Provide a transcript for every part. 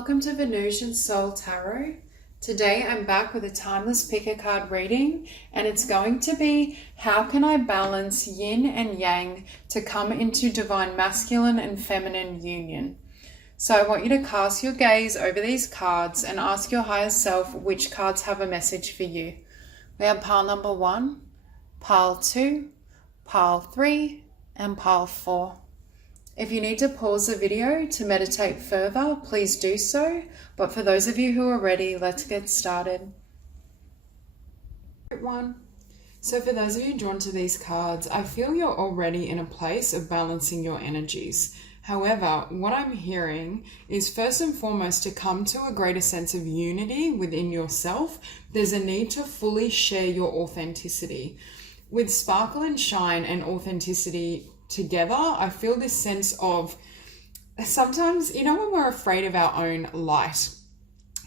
Welcome to Venusian Soul Tarot. Today I'm back with a timeless pick a card reading, and it's going to be how can I balance yin and yang to come into divine masculine and feminine union. So I want you to cast your gaze over these cards and ask your higher self which cards have a message for you. We have pile number 1, pile 2, pile 3, and pile 4. If you need to pause the video to meditate further, please do so. But for those of you who are ready, let's get started. So for those of you drawn to these cards, I feel you're already in a place of balancing your energies. However, what I'm hearing is first and foremost to come to a greater sense of unity within yourself. There's a need to fully share your authenticity. With sparkle and shine and authenticity together, I feel this sense of sometimes, when we're afraid of our own light,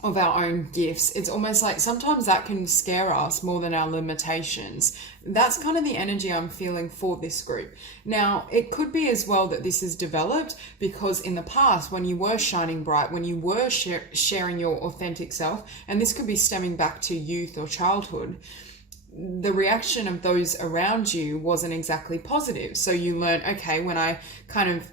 of our own gifts, it's almost like sometimes that can scare us more than our limitations. That's kind of the energy I'm feeling for this group. Now, it could be as well that this is developed because in the past, when you were shining bright, when you were sharing your authentic self, and this could be stemming back to youth or childhood, the reaction of those around you wasn't exactly positive. So you learn, okay, when I kind of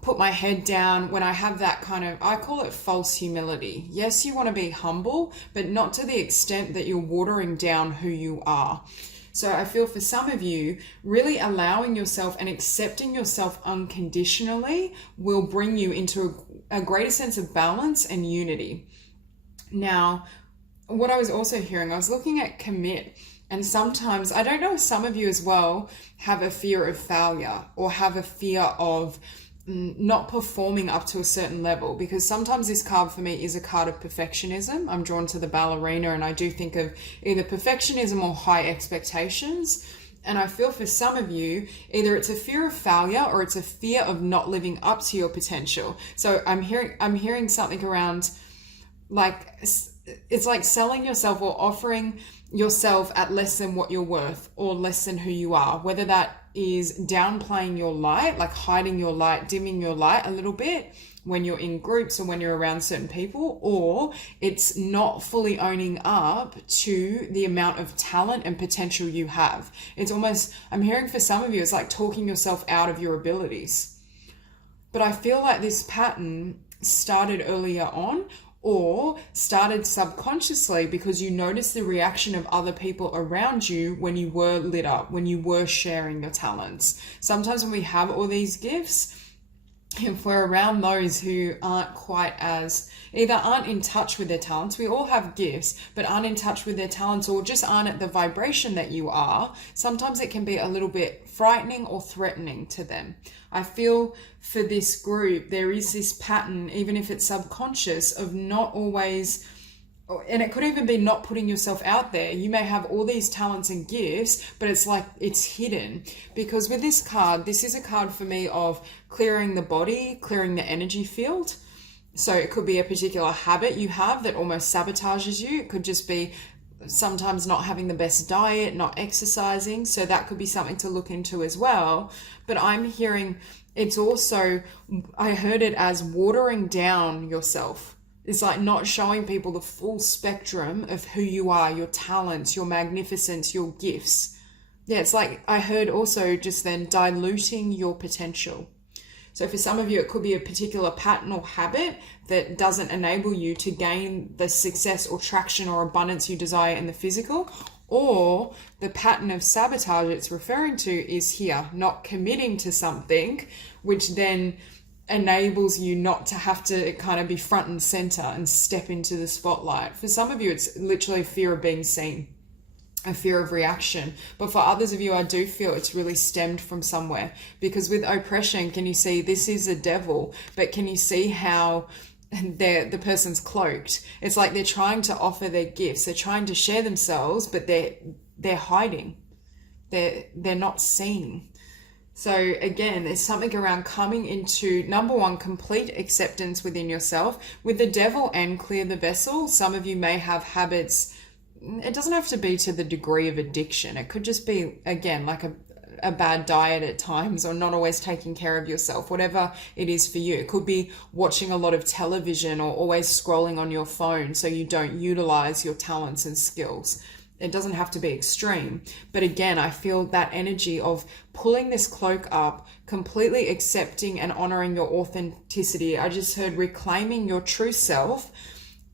put my head down, when I have that kind of, I call it false humility. Yes, you want to be humble, but not to the extent that you're watering down who you are. So I feel for some of you, really allowing yourself and accepting yourself unconditionally will bring you into a greater sense of balance and unity. Now, what I was also hearing, I was looking at commit. And sometimes, I don't know if some of you as well have a fear of failure or have a fear of not performing up to a certain level, because sometimes this card for me is a card of perfectionism. I'm drawn to the ballerina, and I do think of either perfectionism or high expectations. And I feel for some of you, either it's a fear of failure or it's a fear of not living up to your potential. So I'm hearing something around like, it's like selling yourself or offering yourself at less than what you're worth or less than who you are, whether that is downplaying your light, like hiding your light, dimming your light a little bit when you're in groups or when you're around certain people, or it's not fully owning up to the amount of talent and potential you have. It's almost, I'm hearing for some of you, it's like talking yourself out of your abilities. But I feel like this pattern started earlier on, or started subconsciously because you noticed the reaction of other people around you when you were lit up, when you were sharing your talents. Sometimes when we have all these gifts, if we're around those who aren't quite as, either aren't in touch with their talents, we all have gifts, but aren't in touch with their talents or just aren't at the vibration that you are, sometimes it can be a little bit frightening or threatening to them. I feel for this group, there is this pattern, even if it's subconscious, of not always, and it could even be not putting yourself out there. You may have all these talents and gifts, but it's like it's hidden. Because with this card, this is a card for me of clearing the body, clearing the energy field. So it could be a particular habit you have that almost sabotages you. It could just be sometimes not having the best diet, not exercising. So that could be something to look into as well. But I'm hearing it's also, I heard it as watering down yourself. It's like not showing people the full spectrum of who you are, your talents, your magnificence, your gifts. Yeah, it's like I heard also just then diluting your potential. So for some of you, it could be a particular pattern or habit that doesn't enable you to gain the success or traction or abundance you desire in the physical, or the pattern of sabotage it's referring to is here, not committing to something, which then enables you not to have to kind of be front and center and step into the spotlight. For some of you, it's literally a fear of being seen, a fear of reaction. But for others of you, I do feel it's really stemmed from somewhere, because with oppression, can you see this is a devil, but can you see how the person's cloaked? It's like they're trying to offer their gifts, they're trying to share themselves, but they're hiding, they're not seen. So again, there's something around coming into, number one, complete acceptance within yourself. With the devil and clear the vessel, some of you may have habits. It doesn't have to be to the degree of addiction. It could just be, again, like a a bad diet at times, or not always taking care of yourself, whatever it is for you. It could be watching a lot of television or always scrolling on your phone so you don't utilize your talents and skills. It doesn't have to be extreme. But again, I feel that energy of pulling this cloak up, completely accepting and honoring your authenticity. I just heard reclaiming your true self.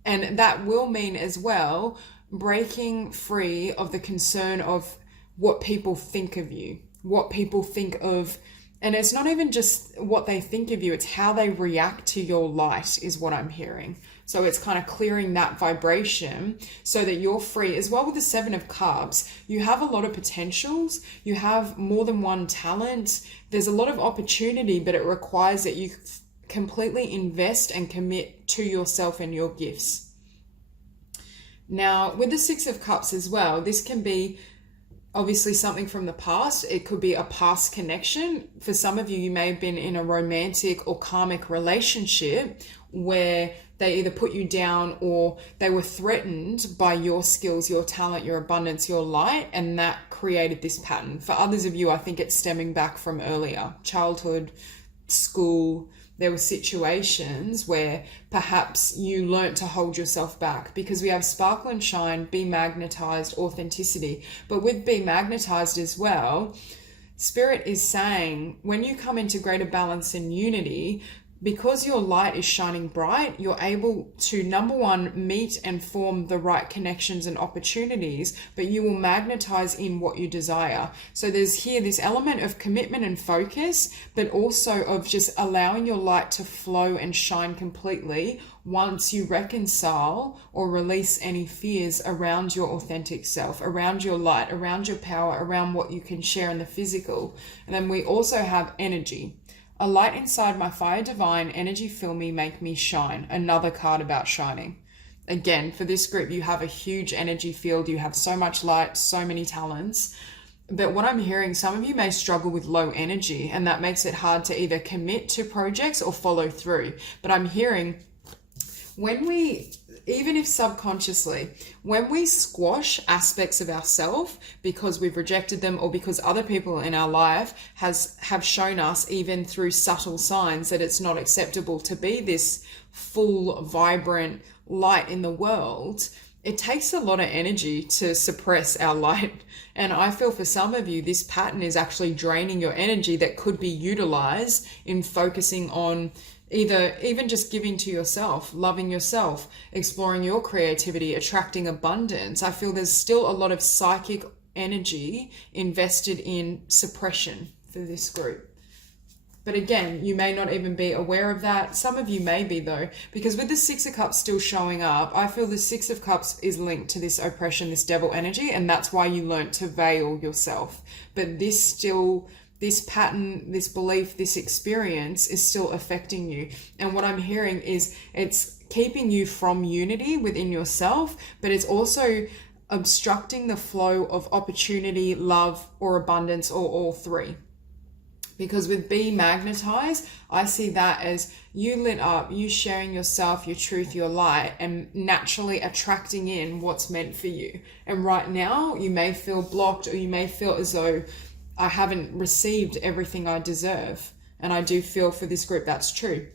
And that will mean as well breaking free of the concern of what people think of you, what people think of. And it's not even just what they think of you, it's how they react to your light is what I'm hearing. So it's kind of clearing that vibration so that you're free. As well with the Seven of Cups, you have a lot of potentials. You have more than one talent. There's a lot of opportunity, but it requires that you completely invest and commit to yourself and your gifts. Now, with the Six of Cups as well, this can be obviously something from the past. It could be a past connection. For some of you, you may have been in a romantic or karmic relationship where they either put you down or they were threatened by your skills, your talent, your abundance, your light, and that created this pattern. For others of you, I think it's stemming back from earlier, childhood, school. There were situations where perhaps you learnt to hold yourself back, because we have sparkle and shine, be magnetized, authenticity. But with be magnetized as well, Spirit is saying when you come into greater balance and unity, because your light is shining bright, you're able to, number one, meet and form the right connections and opportunities, but you will magnetize in what you desire. So there's here this element of commitment and focus, but also of just allowing your light to flow and shine completely once you reconcile or release any fears around your authentic self, around your light, around your power, around what you can share in the physical. And then we also have energy. A light inside my fire divine, energy fill me, make me shine. Another card about shining. Again, for this group, you have a huge energy field. You have so much light, so many talents. But what I'm hearing, some of you may struggle with low energy, and that makes it hard to either commit to projects or follow through. But I'm hearing when we, even if subconsciously, when we squash aspects of ourselves because we've rejected them or because other people in our life have shown us, even through subtle signs, that it's not acceptable to be this full, vibrant light in the world, it takes a lot of energy to suppress our light. And I feel for some of you, this pattern is actually draining your energy that could be utilized in focusing on either even just giving to yourself, loving yourself, exploring your creativity, attracting abundance. I feel there's still a lot of psychic energy invested in suppression for this group. But again, you may not even be aware of that. Some of you may be though, because with the Six of Cups still showing up, I feel the Six of Cups is linked to this oppression, this devil energy, and that's why you learnt to veil yourself. But this pattern, this belief, this experience is still affecting you. And what I'm hearing is it's keeping you from unity within yourself, but it's also obstructing the flow of opportunity, love, or abundance, or all three. Because with be magnetized, I see that as you lit up, you sharing yourself, your truth, your light, and naturally attracting in what's meant for you. And right now, you may feel blocked, or you may feel as though I haven't received everything I deserve. And I do feel for this group that's true.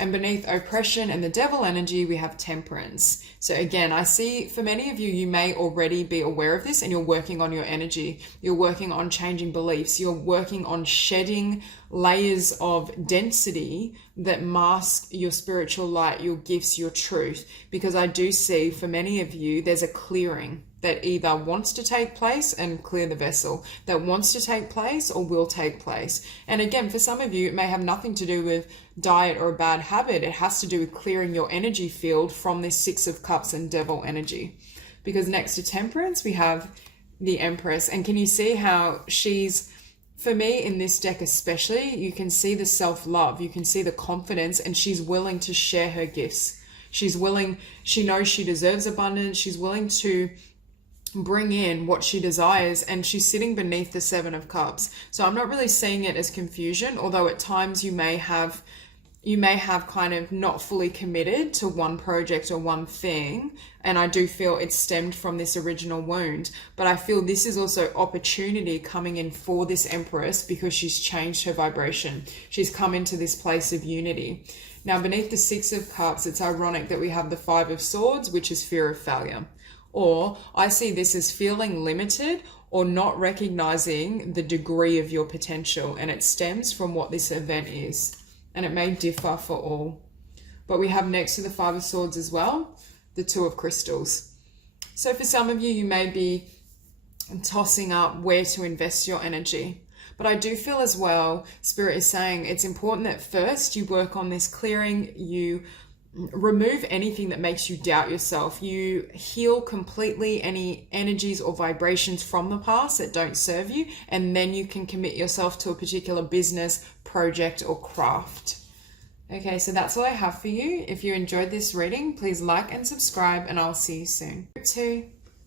And beneath oppression and the devil energy, we have temperance. So again, I see for many of you, you may already be aware of this and you're working on your energy. You're working on changing beliefs. You're working on shedding layers of density that mask your spiritual light, your gifts, your truth. Because I do see for many of you, there's a clearing that either wants to take place and clear the vessel, that wants to take place or will take place. And again, for some of you, it may have nothing to do with diet or a bad habit. It has to do with clearing your energy field from this Six of Cups and devil energy. Because next to temperance, we have the Empress. And can you see how she's, for me in this deck especially, you can see the self-love, you can see the confidence, and she's willing to share her gifts. She's willing, she knows she deserves abundance. She's willing to bring in what she desires, and she's sitting beneath the Seven of Cups. So I'm not really seeing it as confusion, although at times you may have you may have kind of not fully committed to one project or one thing. And I do feel it stemmed from this original wound. But I feel this is also opportunity coming in for this Empress because she's changed her vibration. She's come into this place of unity. Now, beneath the Six of Cups, it's ironic that we have the Five of Swords, which is fear of failure. Or I see this as feeling limited or not recognizing the degree of your potential. And it stems from what this event is. And it may differ for all. But we have next to the Five of Swords as well, the Two of Crystals. So for some of you, you may be tossing up where to invest your energy. But I do feel as well, Spirit is saying it's important that first you work on this clearing, you remove anything that makes you doubt yourself. You heal completely any energies or vibrations from the past that don't serve you, and then you can commit yourself to a particular business, project, or craft. Okay, so that's all I have for you. If you enjoyed this reading, please like and subscribe, and I'll see you soon.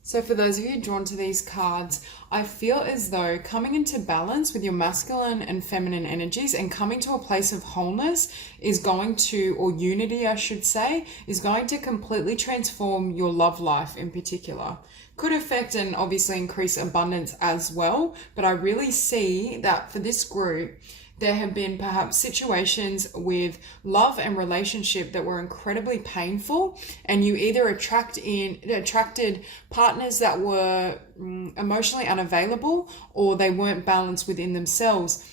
So for those of you drawn to these cards, I feel as though coming into balance with your masculine and feminine energies and coming to a place of wholeness is going to, or unity I should say, is going to completely transform your love life in particular. Could affect and obviously increase abundance as well, but I really see that for this group, there have been perhaps situations with love and relationship that were incredibly painful, and you either attracted partners that were emotionally unavailable, or they weren't balanced within themselves.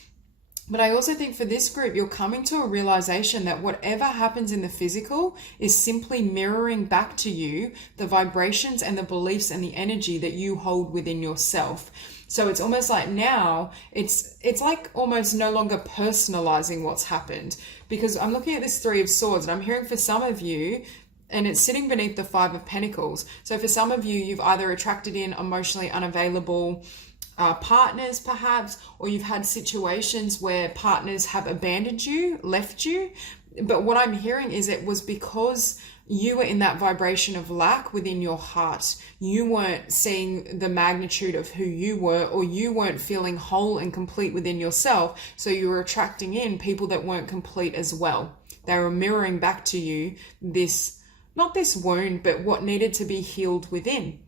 But I also think for this group, you're coming to a realization that whatever happens in the physical is simply mirroring back to you the vibrations and the beliefs and the energy that you hold within yourself. So it's almost like now it's like almost no longer personalizing what's happened, because I'm looking at this Three of Swords and I'm hearing for some of you, and it's sitting beneath the Five of Pentacles. So for some of you, you've either attracted in emotionally unavailable partners perhaps, or you've had situations where partners have abandoned you, left you. But what I'm hearing is it was because you were in that vibration of lack within your heart. You weren't seeing the magnitude of who you were, or you weren't feeling whole and complete within yourself. So you were attracting in people that weren't complete as well. They were mirroring back to you this, not this wound, but what needed to be healed within.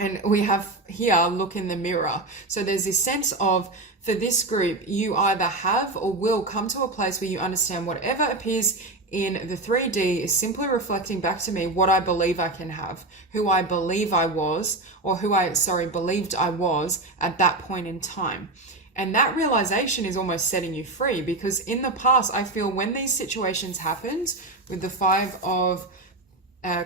And we have here, look in the mirror. So there's this sense of, for this group, you either have or will come to a place where you understand whatever appears in the 3D is simply reflecting back to me what I believe I can have, who I believe I was, or believed I was at that point in time. And that realization is almost setting you free, because in the past, I feel when these situations happened with the Five of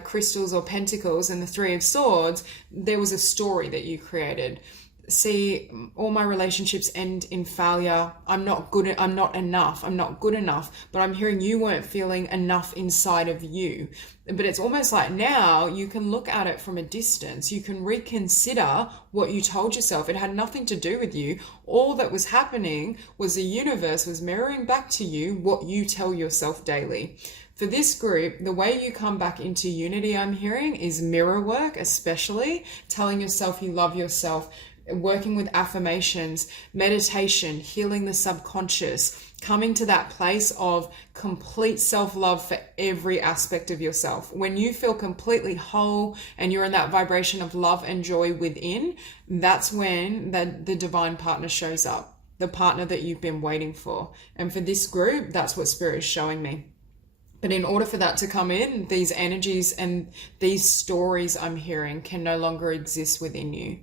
Crystals or Pentacles and the Three of Swords, there was a story that you created. See, all my relationships end in failure. I'm not enough. I'm not good enough. But I'm hearing you weren't feeling enough inside of you. But it's almost like now you can look at it from a distance. You can reconsider what you told yourself. It had nothing to do with you. All that was happening was the universe was mirroring back to you what you tell yourself daily. For this group, the way you come back into unity, I'm hearing, is mirror work, especially telling yourself you love yourself, working with affirmations, meditation, healing the subconscious, coming to that place of complete self-love for every aspect of yourself. When you feel completely whole and you're in that vibration of love and joy within, that's when the divine partner shows up, the partner that you've been waiting for. And for this group, that's what Spirit is showing me. But in order for that to come in, these energies and these stories I'm hearing can no longer exist within you.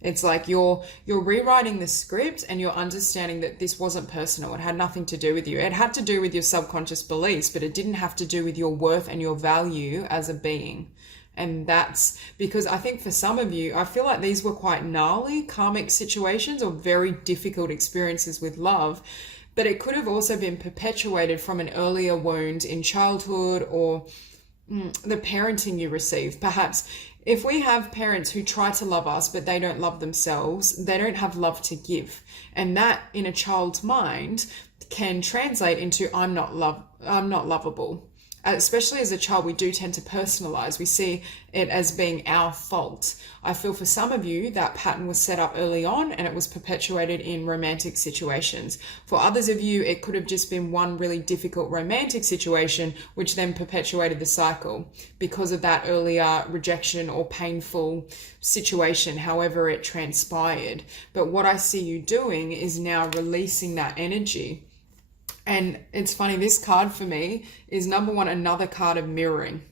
It's like you're rewriting the script, and you're understanding that this wasn't personal. It had nothing to do with you. It had to do with your subconscious beliefs, but it didn't have to do with your worth and your value as a being. And that's because I think for some of you, I feel like these were quite gnarly karmic situations or very difficult experiences with love. But it could have also been perpetuated from an earlier wound in childhood, or the parenting you received. Perhaps if we have parents who try to love us, but they don't love themselves, they don't have love to give. And that in a child's mind can translate into I'm not lovable. especially as a child, we do tend to personalize. We see it as being our fault. I feel for some of you, that pattern was set up early on and it was perpetuated in romantic situations. For others of you, it could have just been one really difficult romantic situation, which then perpetuated the cycle because of that earlier rejection or painful situation, however it transpired. But what I see you doing is now releasing that energy. And it's funny, this card for me is number one, another card of mirroring.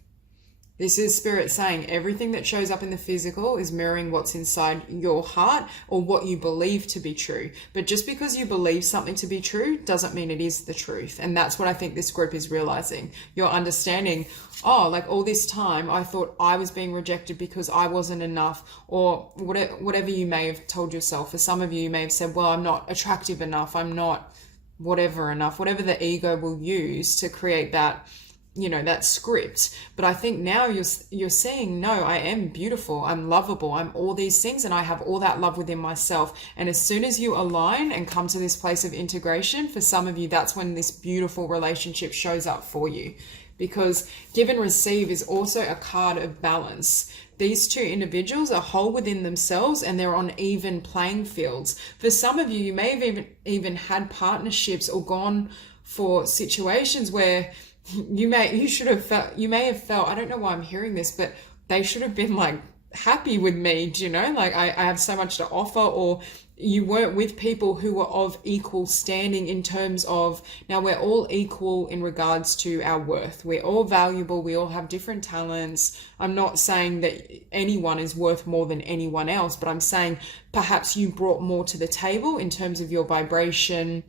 This is Spirit saying everything that shows up in the physical is mirroring what's inside your heart or what you believe to be true. But just because you believe something to be true doesn't mean it is the truth. And that's what I think this group is realizing. You're understanding, oh, like all this time I thought I was being rejected because I wasn't enough, or whatever you may have told yourself. For some of you, you may have said, well, I'm not attractive enough. I'm not whatever enough, whatever the ego will use to create that, that script. But I think now you're seeing, no, I am beautiful, I'm lovable, I'm all these things, and I have all that love within myself. And as soon as you align and come to this place of integration, for some of you, that's when this beautiful relationship shows up for you. Because give and receive is also a card of balance. These two individuals are whole within themselves and they're on even playing fields. For some of you, you may have even had partnerships or gone for situations where you may have felt, I don't know why I'm hearing this, but they should have been like happy with me, like I have so much to offer, or you weren't with people who were of equal standing in terms of, now we're all equal in regards to our worth. We're all valuable. We all have different talents. I'm not saying that anyone is worth more than anyone else, but I'm saying perhaps you brought more to the table in terms of your vibration,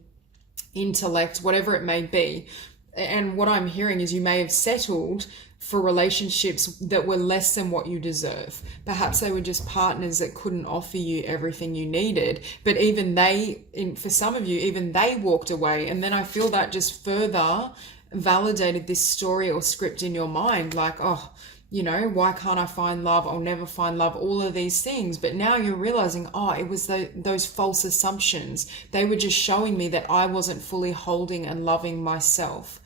intellect, whatever it may be. And what I'm hearing is you may have settled for relationships that were less than what you deserve. Perhaps they were just partners that couldn't offer you everything you needed. But even for some of you, even they walked away. And then I feel that just further validated this story or script in your mind. Like, oh, why can't I find love? I'll never find love, all of these things. But now you're realizing, oh, it was those false assumptions. They were just showing me that I wasn't fully holding and loving myself.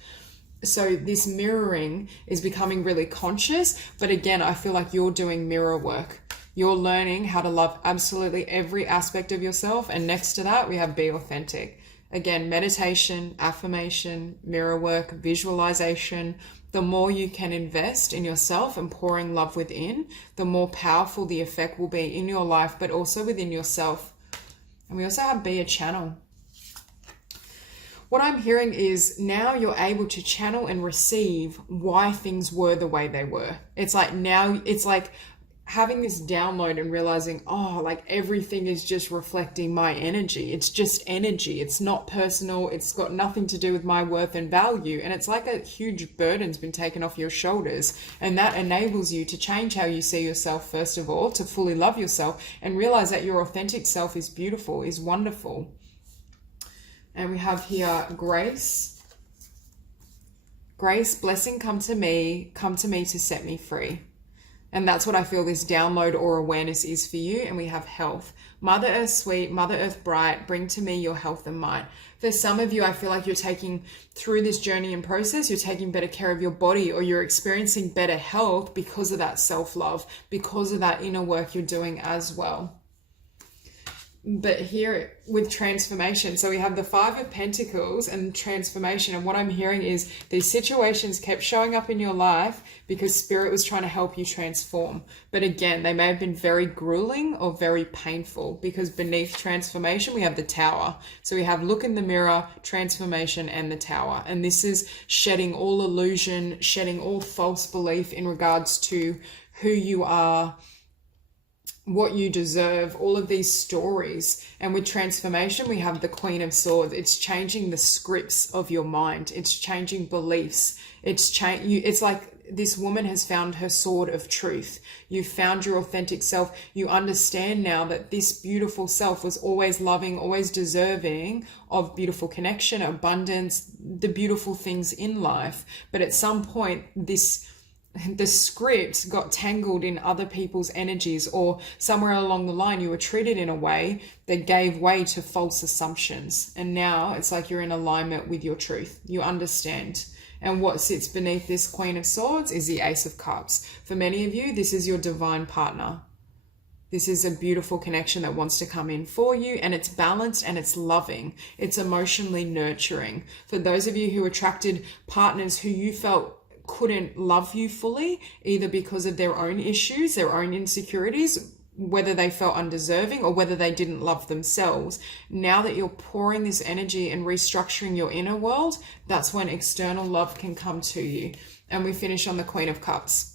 So this mirroring is becoming really conscious. But again, I feel like you're doing mirror work. You're learning how to love absolutely every aspect of yourself. And next to that, we have be authentic. Again, meditation, affirmation, mirror work, visualization. The more you can invest in yourself and pouring love within, the more powerful the effect will be in your life, but also within yourself. And we also have be a channel. What I'm hearing is now you're able to channel and receive why things were the way they were. It's like now, it's like having this download and realizing, oh, like everything is just reflecting my energy. It's just energy. It's not personal. It's got nothing to do with my worth and value. And it's like a huge burden's been taken off your shoulders. And that enables you to change how you see yourself, first of all, to fully love yourself and realize that your authentic self is beautiful, is wonderful. And we have here grace. Grace, blessing, come to me to set me free. And that's what I feel this download or awareness is for you. And we have health. Mother Earth sweet, Mother Earth bright, bring to me your health and might. For some of you, I feel like you're taking through this journey and process, you're taking better care of your body, or you're experiencing better health because of that self-love, because of that inner work you're doing as well. But here with transformation, so we have the Five of Pentacles and transformation. And what I'm hearing is these situations kept showing up in your life because Spirit was trying to help you transform. But again, they may have been very grueling or very painful, because beneath transformation, we have the Tower. So we have look in the mirror, transformation, and the Tower. And this is shedding all illusion, shedding all false belief in regards to who you are, what you deserve, all of these stories. And with transformation, we have the Queen of Swords. It's changing the scripts of your mind. It's changing beliefs. It's like this woman has found her sword of truth. You found your authentic self. You understand now that this beautiful self was always loving, always deserving of beautiful connection, abundance, the beautiful things in life. But at some point, the script got tangled in other people's energies, or somewhere along the line you were treated in a way that gave way to false assumptions. And now it's like you're in alignment with your truth. You understand. And what sits beneath this Queen of Swords is the Ace of Cups. For many of you, this is your divine partner. This is a beautiful connection that wants to come in for you, and it's balanced and it's loving. It's emotionally nurturing. For those of you who attracted partners who you felt couldn't love you fully, either because of their own issues, their own insecurities, whether they felt undeserving or whether they didn't love themselves, now that you're pouring this energy and restructuring your inner world, that's when external love can come to you. And we finish on the Queen of Cups.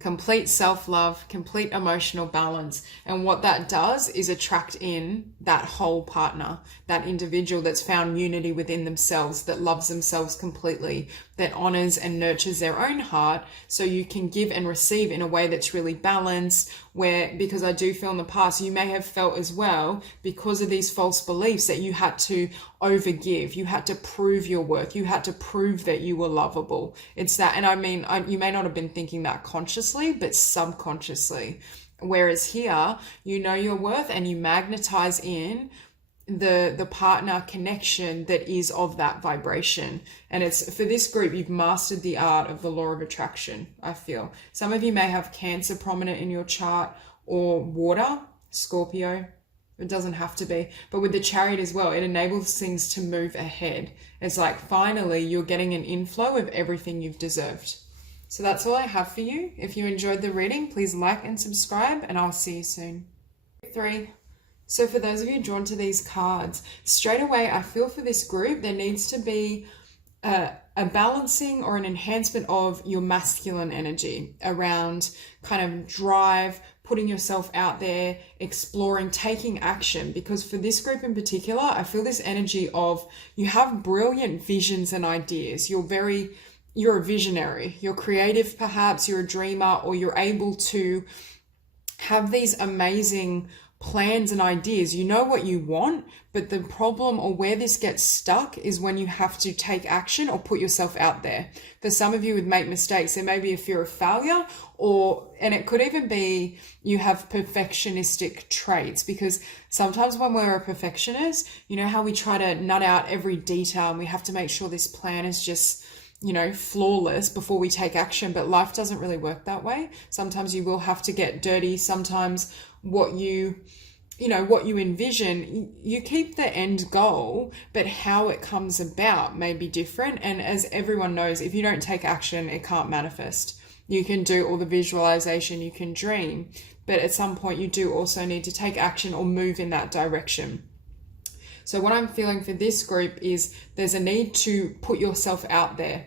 Complete self-love, complete emotional balance. And what that does is attract in that whole partner, that individual that's found unity within themselves, that loves themselves completely, that honors and nurtures their own heart, so you can give and receive in a way that's really balanced, where, because I do feel in the past, you may have felt as well, because of these false beliefs, that you had to overgive, you had to prove your worth, you had to prove that you were lovable. It's that, and I mean, you may not have been thinking that consciously, but subconsciously. Whereas here, you know your worth and you magnetize in the partner connection that is of that vibration. And it's, for this group, you've mastered the art of the law of attraction, I feel. Some of you may have Cancer prominent in your chart, or water, Scorpio. It doesn't have to be. But with the Chariot as well, it enables things to move ahead. It's like, finally, you're getting an inflow of everything you've deserved. So that's all I have for you. If you enjoyed the reading, please like and subscribe, and I'll see you soon. 3. So for those of you drawn to these cards, straight away, I feel for this group, there needs to be a balancing or an enhancement of your masculine energy around kind of drive, putting yourself out there, exploring, taking action. Because for this group in particular, I feel this energy of, you have brilliant visions and ideas. You're a visionary, you're creative, perhaps you're a dreamer, or you're able to have these amazing plans and ideas. You know what you want, but the problem, or where this gets stuck, is when you have to take action or put yourself out there. For some of you would make mistakes. There may be a fear of failure, and it could even be you have perfectionistic traits, because sometimes when we're a perfectionist, you know how we try to nut out every detail and we have to make sure this plan is just, you know, flawless before we take action. But life doesn't really work that way. Sometimes you will have to get dirty. Sometimes what you envision, you keep the end goal, but how it comes about may be different. And as everyone knows, if you don't take action, it can't manifest. You can do all the visualization, you can dream, but at some point you do also need to take action or move in that direction. So what I'm feeling for this group is there's a need to put yourself out there,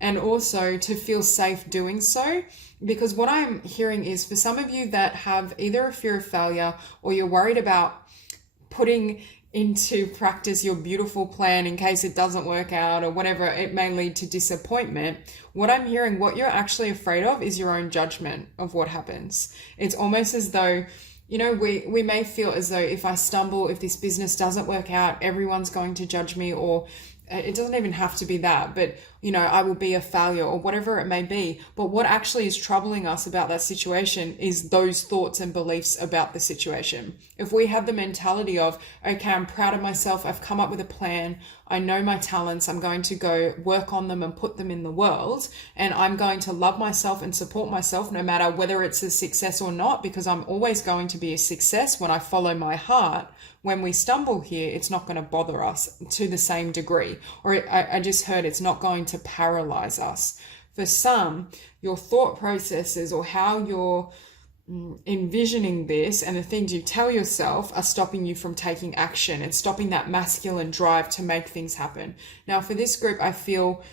and also to feel safe doing so. Because what I'm hearing is, for some of you that have either a fear of failure, or you're worried about putting into practice your beautiful plan in case it doesn't work out, or whatever, it may lead to disappointment. What I'm hearing, what you're actually afraid of is your own judgment of what happens. It's almost as though, you know, we may feel as though, if I stumble, if this business doesn't work out, everyone's going to judge me, or it doesn't even have to be that, but, you know, I will be a failure, or whatever it may be. But what actually is troubling us about that situation is those thoughts and beliefs about the situation. If we have the mentality of, okay, I'm proud of myself, I've come up with a plan, I know my talents, I'm going to go work on them and put them in the world, and I'm going to love myself and support myself no matter whether it's a success or not, because I'm always going to be a success when I follow my heart. When we stumble here, it's not going to bother us to the same degree. Or I just heard, it's not going to paralyze us. For some, your thought processes, or how you're envisioning this, and the things you tell yourself, are stopping you from taking action and stopping that masculine drive to make things happen. Now, for this group, I feel,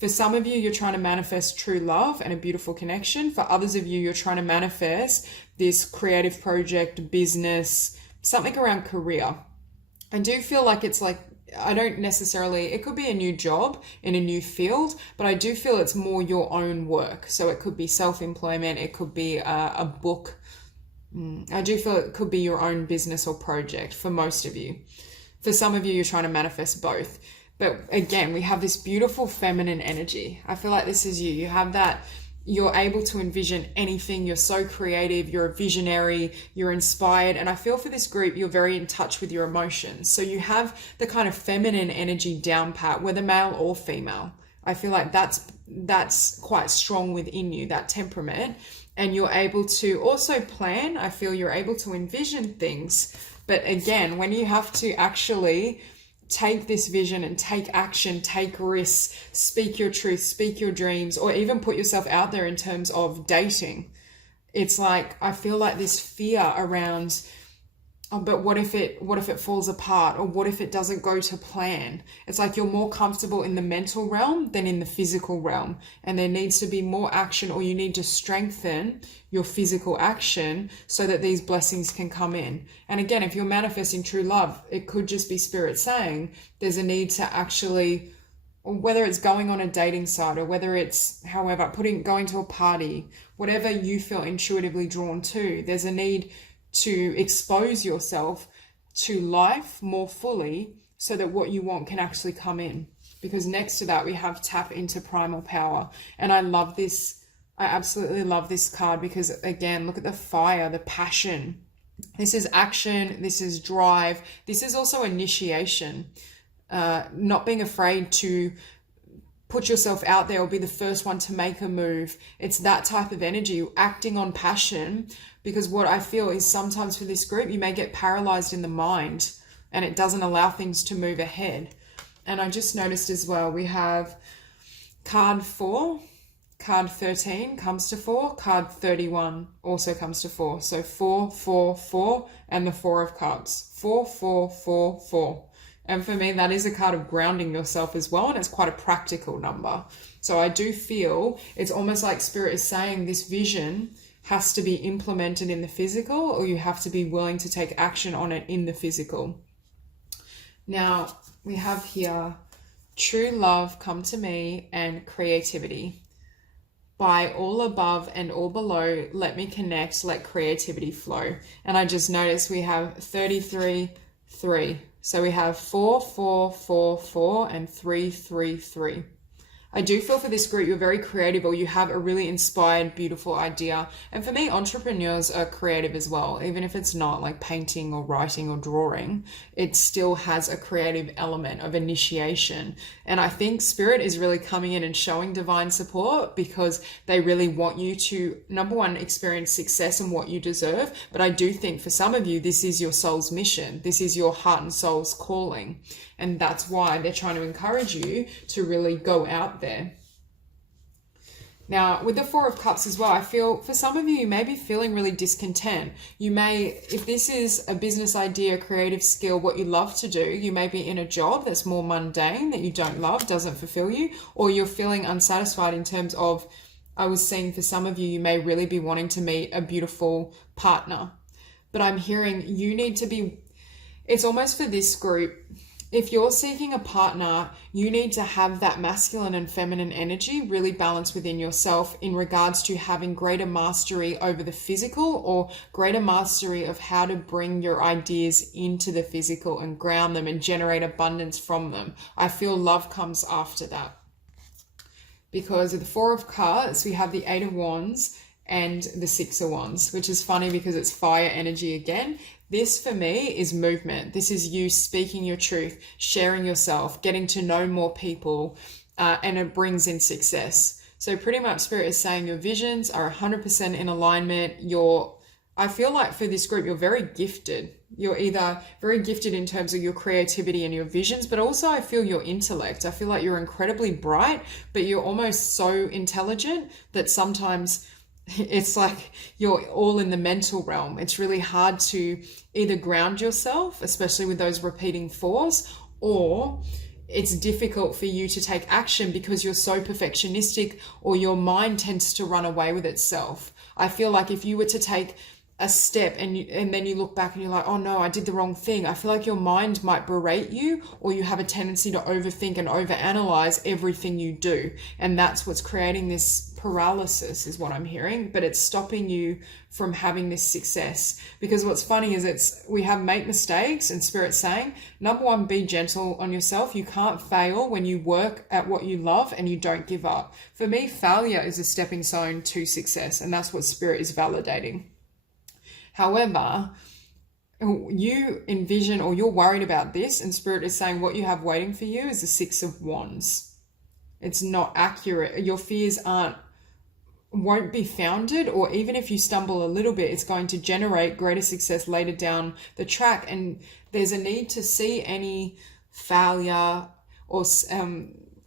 for some of you, you're trying to manifest true love and a beautiful connection. For others of you, you're trying to manifest this creative project, business, something around career. I do feel like it's like, I don't necessarily, it could be a new job in a new field, but I do feel it's more your own work. So it could be self-employment, it could be a book. I do feel it could be your own business or project for most of you. For some of you, you're trying to manifest both. But again, we have this beautiful feminine energy. I feel like this is you. You have that, you're able to envision anything. You're so creative. You're a visionary. You're inspired. And I feel for this group, you're very in touch with your emotions. So you have the kind of feminine energy down pat, whether male or female. I feel like that's quite strong within you, that temperament. And you're able to also plan. I feel you're able to envision things. But again, when you have to actually take this vision and take action, take risks, speak your truth, speak your dreams, or even put yourself out there in terms of dating, it's like, I feel like this fear around, oh, but what if it falls apart, or what if it doesn't go to plan? It's like you're more comfortable in the mental realm than in the physical realm, and there needs to be more action, or you need to strengthen your physical action so that these blessings can come in. And again, if you're manifesting true love, it could just be spirit saying there's a need to actually, or whether it's going on a dating site, or whether it's going to a party, whatever you feel intuitively drawn to, there's a need to expose yourself to life more fully so that what you want can actually come in. Because next to that, we have tap into primal power. And I love this. I absolutely love this card because, again, look at the fire, the passion. This is action. This is drive. This is also initiation. Not being afraid to put yourself out there or be the first one to make a move. It's that type of energy, acting on passion. Because what I feel is sometimes for this group, you may get paralyzed in the mind and it doesn't allow things to move ahead. And I just noticed as well, we have card 4, card 13 comes to 4, card 31 also comes to 4. So 4, 4, 4, and the 4 of cups. 4, 4, 4, 4. And for me, that is a card of grounding yourself as well. And it's quite a practical number. So I do feel it's almost like spirit is saying this vision has to be implemented in the physical, or you have to be willing to take action on it in the physical. Now, we have here, true love come to me, and creativity. By all above and all below, let me connect, let creativity flow. And I just noticed we have 33, 3. So we have 4, 4, 4, 4, and 3, 3, 3. I do feel for this group, you're very creative, or you have a really inspired, beautiful idea. And for me, entrepreneurs are creative as well. Even if it's not like painting or writing or drawing, it still has a creative element of initiation. And I think spirit is really coming in and showing divine support because they really want you to, number one, experience success and what you deserve. But I do think for some of you, this is your soul's mission. This is your heart and soul's calling. And that's why they're trying to encourage you to really go out there. Now, with the 4 of Cups as well, I feel for some of you, you may be feeling really discontent. You may, if this is a business idea, creative skill, what you love to do, you may be in a job that's more mundane, that you don't love, doesn't fulfill you, or you're feeling unsatisfied in terms of, I was seeing for some of you, you may really be wanting to meet a beautiful partner. But I'm hearing you need to be, it's almost for this group, if you're seeking a partner, you need to have that masculine and feminine energy really balanced within yourself in regards to having greater mastery over the physical, or greater mastery of how to bring your ideas into the physical and ground them and generate abundance from them. I feel love comes after that. Because with the 4 of Cups, we have the 8 of Wands and the 6 of Wands, which is funny because it's fire energy again. This for me is movement. This is you speaking your truth, sharing yourself, getting to know more people, and it brings in success. So pretty much spirit is saying your visions are 100% in alignment. I feel like for this group, you're very gifted. You're either very gifted in terms of your creativity and your visions, but also I feel your intellect. I feel like you're incredibly bright, but you're almost so intelligent that sometimes it's like you're all in the mental realm. It's really hard to either ground yourself, especially with those repeating 4s, or it's difficult for you to take action because you're so perfectionistic, or your mind tends to run away with itself. I feel like if you were to take a step and then you look back and you're like, oh no, I did the wrong thing, I feel like your mind might berate you, or you have a tendency to overthink and overanalyze everything you do. And that's what's creating this paralysis is what I'm hearing, but it's stopping you from having this success. Because what's funny is we have make mistakes, and spirit's saying, number one, be gentle on yourself. You can't fail when you work at what you love and you don't give up. For me, failure is a stepping stone to success, and that's what spirit is validating. However, you envision, or you're worried about this, and spirit is saying what you have waiting for you is the 6 of Wands. It's not accurate. Your fears won't be founded, or even if you stumble a little bit, it's going to generate greater success later down the track. And there's a need to see any failure or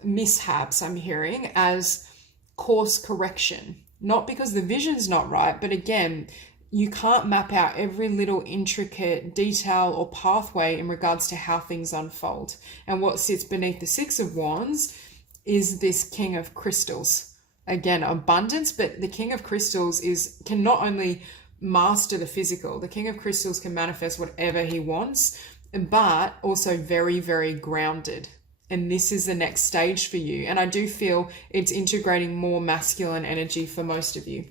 mishaps, I'm hearing, as course correction. Not because the vision's not right, but again, you can't map out every little intricate detail or pathway in regards to how things unfold. And what sits beneath the Six of Wands is this King of Crystals. Again, abundance, but the King of Crystals can not only master the physical, the King of Crystals can manifest whatever he wants, but also very, very grounded. And this is the next stage for you. And I do feel it's integrating more masculine energy for most of you.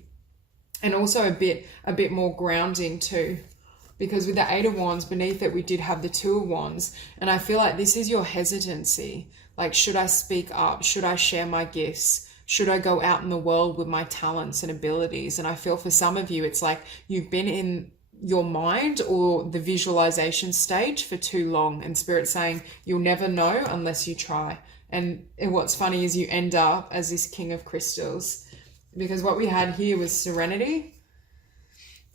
And also a bit more grounding too. Because with the Eight of Wands, beneath it, we did have the Two of Wands. And I feel like this is your hesitancy. Like, should I speak up? Should I share my gifts? Should I go out in the world with my talents and abilities? And I feel for some of you, it's like you've been in your mind or the visualization stage for too long, and Spirit's saying you'll never know unless you try. And what's funny is you end up as this King of Crystals, because what we had here was serenity.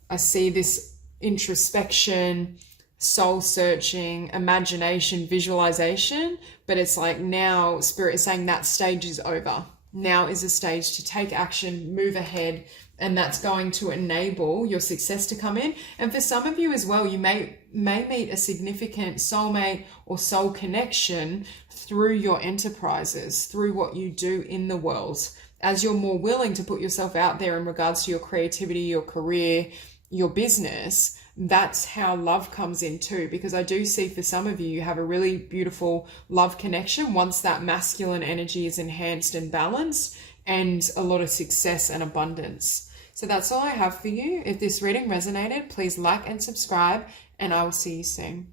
I see this introspection, soul searching, imagination, visualization, but it's like now Spirit is saying that stage is over. Now is a stage to take action, move ahead, and that's going to enable your success to come in. And for some of you as well, you may meet a significant soulmate or soul connection through your enterprises, through what you do in the world. As you're more willing to put yourself out there in regards to your creativity, your career, your business, that's how love comes in too. Because I do see for some of you, you have a really beautiful love connection once that masculine energy is enhanced and balanced, and a lot of success and abundance. So that's all I have for you. If this reading resonated, please like and subscribe, and I will see you soon.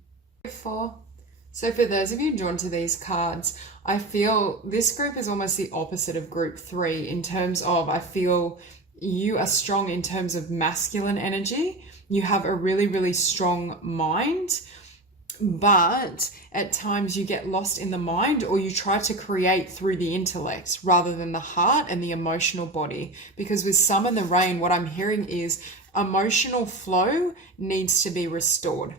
So for those of you drawn to these cards, I feel this group is almost the opposite of group 3 in terms of, I feel you are strong in terms of masculine energy. You have a really, really strong mind, but at times you get lost in the mind, or you try to create through the intellect rather than the heart and the emotional body. Because with Sun and the Rain, what I'm hearing is emotional flow needs to be restored.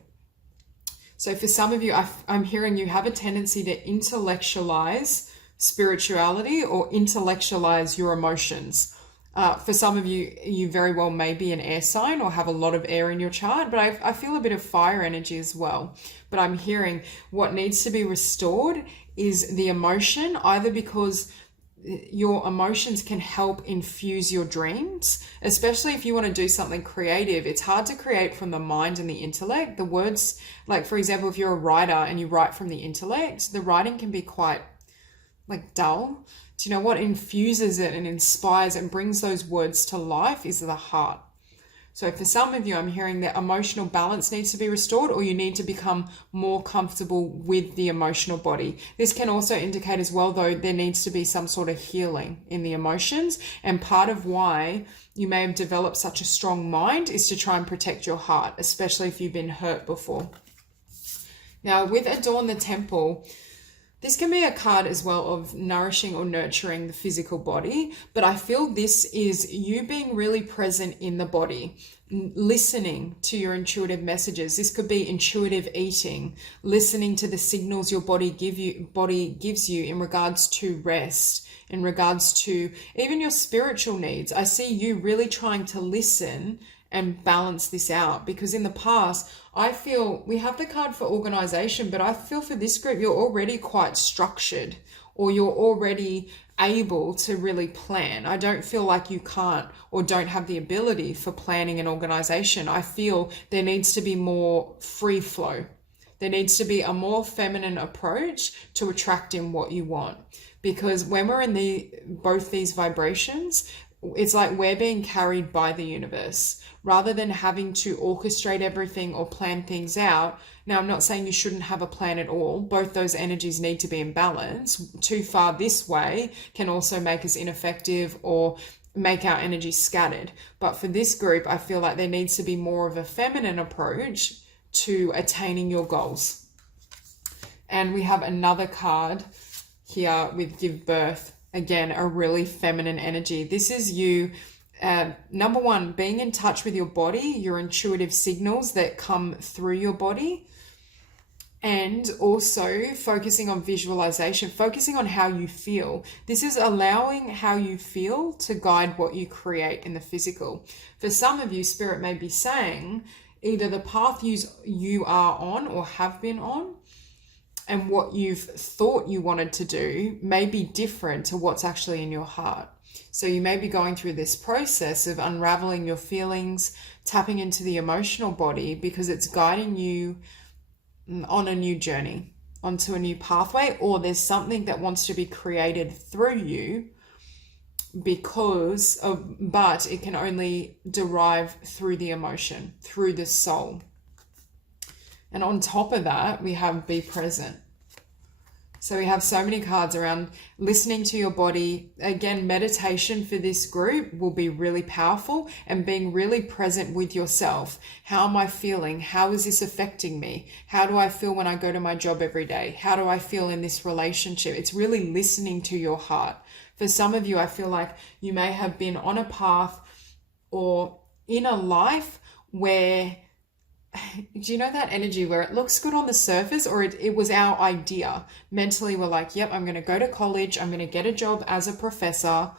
So for some of you, I'm hearing you have a tendency to intellectualize spirituality or intellectualize your emotions. For some of you, you very well may be an air sign or have a lot of air in your chart, but I feel a bit of fire energy as well. But I'm hearing what needs to be restored is the emotion, either because your emotions can help infuse your dreams, especially if you want to do something creative. It's hard to create from the mind and the intellect. The words, like for example, if you're a writer and you write from the intellect, the writing can be quite like dull. Do you know what infuses it and inspires and brings those words to life is the heart. So for some of you, I'm hearing that emotional balance needs to be restored, or you need to become more comfortable with the emotional body. This can also indicate as well, though, there needs to be some sort of healing in the emotions. And part of why you may have developed such a strong mind is to try and protect your heart, especially if you've been hurt before. Now, with Adorn the Temple, this can be a card as well of nourishing or nurturing the physical body, but I feel this is you being really present in the body, listening to your intuitive messages. This could be intuitive eating, listening to the signals your body gives you in regards to rest, in regards to even your spiritual needs. I see you really trying to listen and balance this out, because in the past, I feel we have the card for organization, but I feel for this group, you're already quite structured, or you're already able to really plan. I don't feel like you can't or don't have the ability for planning and organization. I feel there needs to be more free flow. There needs to be a more feminine approach to attracting what you want. Because when we're in both these vibrations, it's like we're being carried by the universe rather than having to orchestrate everything or plan things out. Now, I'm not saying you shouldn't have a plan at all. Both those energies need to be in balance. Too far this way can also make us ineffective or make our energy scattered. But for this group, I feel like there needs to be more of a feminine approach to attaining your goals. And we have another card here with Give Birth. again, a really feminine energy. This is you, number one, being in touch with your body, your intuitive signals that come through your body, and also focusing on visualization, focusing on how you feel. This is allowing how you feel to guide what you create in the physical. For some of you, Spirit may be saying either the path you are on or have been on, and what you've thought you wanted to do may be different to what's actually in your heart. So you may be going through this process of unraveling your feelings, tapping into the emotional body, because it's guiding you on a new journey, onto a new pathway, or there's something that wants to be created through you but it can only derive through the emotion, through the soul. And on top of that, we have be present. So we have so many cards around listening to your body. Again, meditation for this group will be really powerful, and being really present with yourself. How am I feeling? How is this affecting me? How do I feel when I go to my job every day? How do I feel in this relationship? It's really listening to your heart. For some of you, I feel like you may have been on a path or in a life where, do you know that energy where it looks good on the surface, or it was our idea? Mentally, we're like, yep, I'm going to go to college, I'm going to get a job as a professor,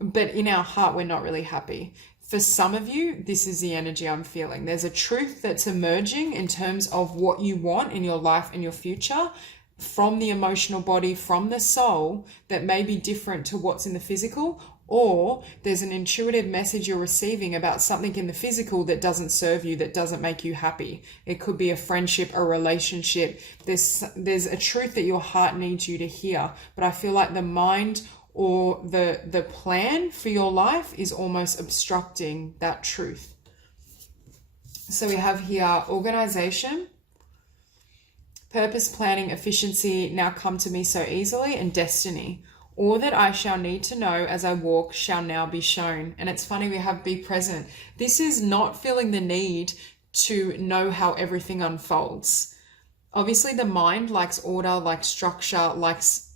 but in our heart, we're not really happy. For some of you, this is the energy I'm feeling. There's a truth that's emerging in terms of what you want in your life and your future, from the emotional body, from the soul, that may be different to what's in the physical. Or there's an intuitive message you're receiving about something in the physical that doesn't serve you, that doesn't make you happy. It could be a friendship, a relationship. There's a truth that your heart needs you to hear. But I feel like the mind or the plan for your life is almost obstructing that truth. So we have here organization, purpose, planning, efficiency now come to me so easily, and destiny. All that I shall need to know as I walk shall now be shown. And it's funny, we have be present. This is not feeling the need to know how everything unfolds. Obviously, the mind likes order, likes structure, likes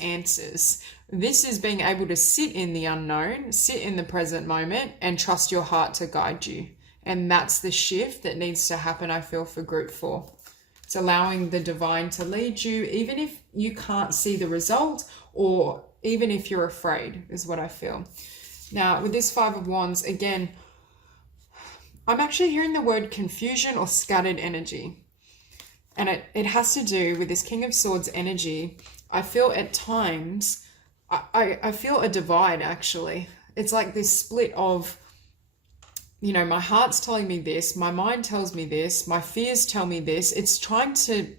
answers. This is being able to sit in the unknown, sit in the present moment, and trust your heart to guide you. And that's the shift that needs to happen, I feel, for group 4. It's allowing the divine to lead you, even if you can't see the result, or even if you're afraid, is what I feel. Now, with this 5 of Wands, again, I'm actually hearing the word confusion or scattered energy. And it has to do with this King of Swords energy. I feel at times, I feel a divide, actually. It's like this split of, you know, my heart's telling me this, my mind tells me this, my fears tell me this. It's trying to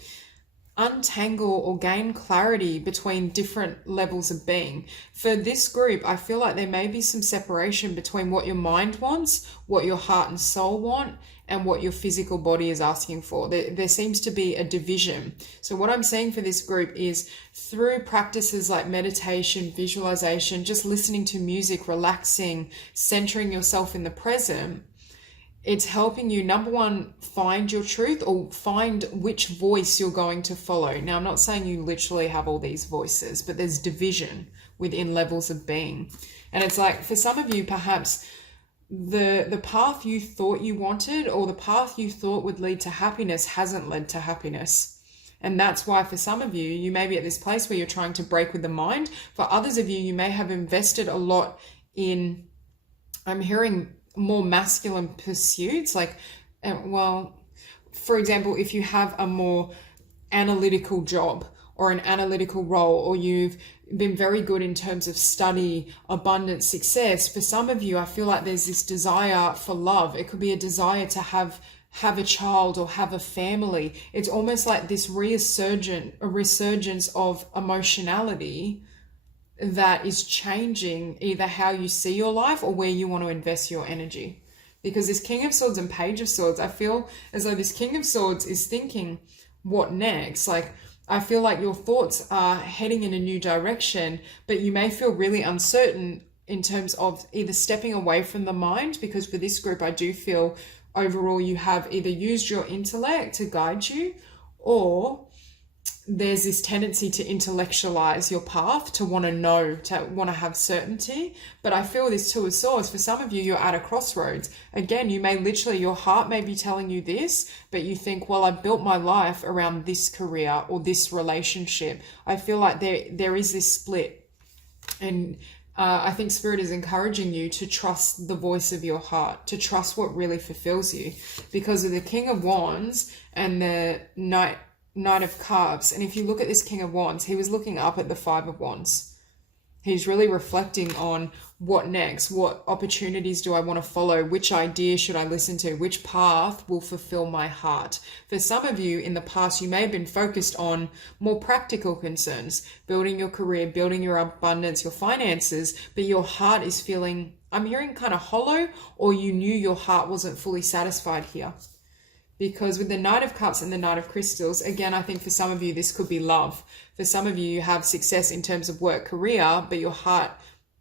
untangle or gain clarity between different levels of being. For this group, I feel like there may be some separation between what your mind wants, what your heart and soul want, and what your physical body is asking for. There seems to be a division. So what I'm saying for this group is, through practices like meditation, visualization, just listening to music, relaxing, centering yourself in the present, it's helping you, number one, find your truth, or find which voice you're going to follow. Now, I'm not saying you literally have all these voices, but there's division within levels of being. And it's like, for some of you, perhaps the path you thought you wanted, or the path you thought would lead to happiness, hasn't led to happiness. And that's why for some of you, you may be at this place where you're trying to break with the mind. For others of you, you may have invested a lot in, I'm hearing, more masculine pursuits. Like, well, for example, if you have a more analytical job or an analytical role, or you've been very good in terms of study, abundance, success, for some of you, I feel like there's this desire for love. It could be a desire to have a child or have a family. It's almost like this resurgence of emotionality that is changing either how you see your life or where you want to invest your energy. Because this King of Swords and Page of Swords, I feel as though this King of Swords is thinking, what next? Like, I feel like your thoughts are heading in a new direction, but you may feel really uncertain in terms of either stepping away from the mind, because for this group, I do feel overall you have either used your intellect to guide you, or there's this tendency to intellectualize your path, to want to know, to want to have certainty. But I feel this Two of Swords, for some of you, you're at a crossroads. Again, you may literally, your heart may be telling you this, but you think, well, I built my life around this career or this relationship. I feel like there is this split. And I think Spirit is encouraging you to trust the voice of your heart, to trust what really fulfills you. Because of the King of Wands and the Knight of Cups, and if you look at this King of Wands, he was looking up at the Five of Wands. He's really reflecting on what next, what opportunities do I want to follow, which idea should I listen to, which path will fulfill my heart. For some of you in the past, you may have been focused on more practical concerns, building your career, building your abundance, your finances, but your heart is feeling, I'm hearing kind of hollow, or you knew your heart wasn't fully satisfied here. Because with the Knight of Cups and the Knight of Crystals, again, I think for some of you, this could be love. For some of you, you have success in terms of work, career, but your heart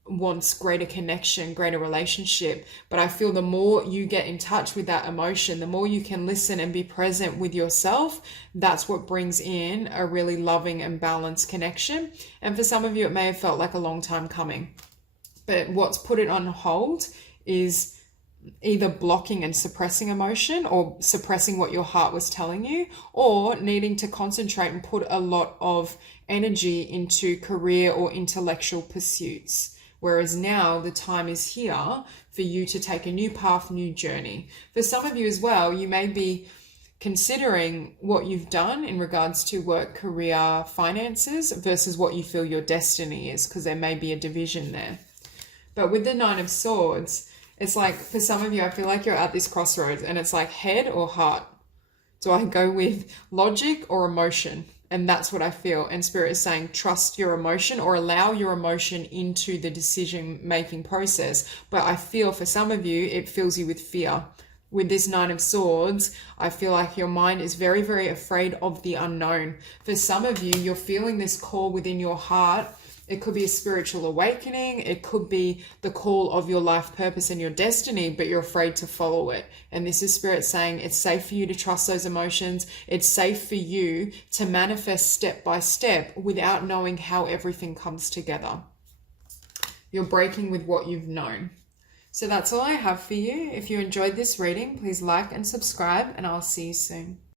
wants greater connection, greater relationship. But I feel the more you get in touch with that emotion, the more you can listen and be present with yourself, that's what brings in a really loving and balanced connection. And for some of you, it may have felt like a long time coming. But what's put it on hold is either blocking and suppressing emotion, or suppressing what your heart was telling you, or needing to concentrate and put a lot of energy into career or intellectual pursuits. Whereas now the time is here for you to take a new path, new journey. For some of you as well, you may be considering what you've done in regards to work, career, finances versus what you feel your destiny is, because there may be a division there. But with the Nine of Swords, it's like, for some of you, I feel like you're at this crossroads and it's like head or heart. Do I go with logic or emotion? And that's what I feel. And Spirit is saying, trust your emotion, or allow your emotion into the decision-making process. But I feel for some of you, it fills you with fear. With this Nine of Swords, I feel like your mind is very, very afraid of the unknown. For some of you, you're feeling this call within your heart. It could be a spiritual awakening. It could be the call of your life purpose and your destiny, but you're afraid to follow it. And this is Spirit saying it's safe for you to trust those emotions. It's safe for you to manifest step by step without knowing how everything comes together. You're breaking with what you've known. So that's all I have for you. If you enjoyed this reading, please like and subscribe, and I'll see you soon.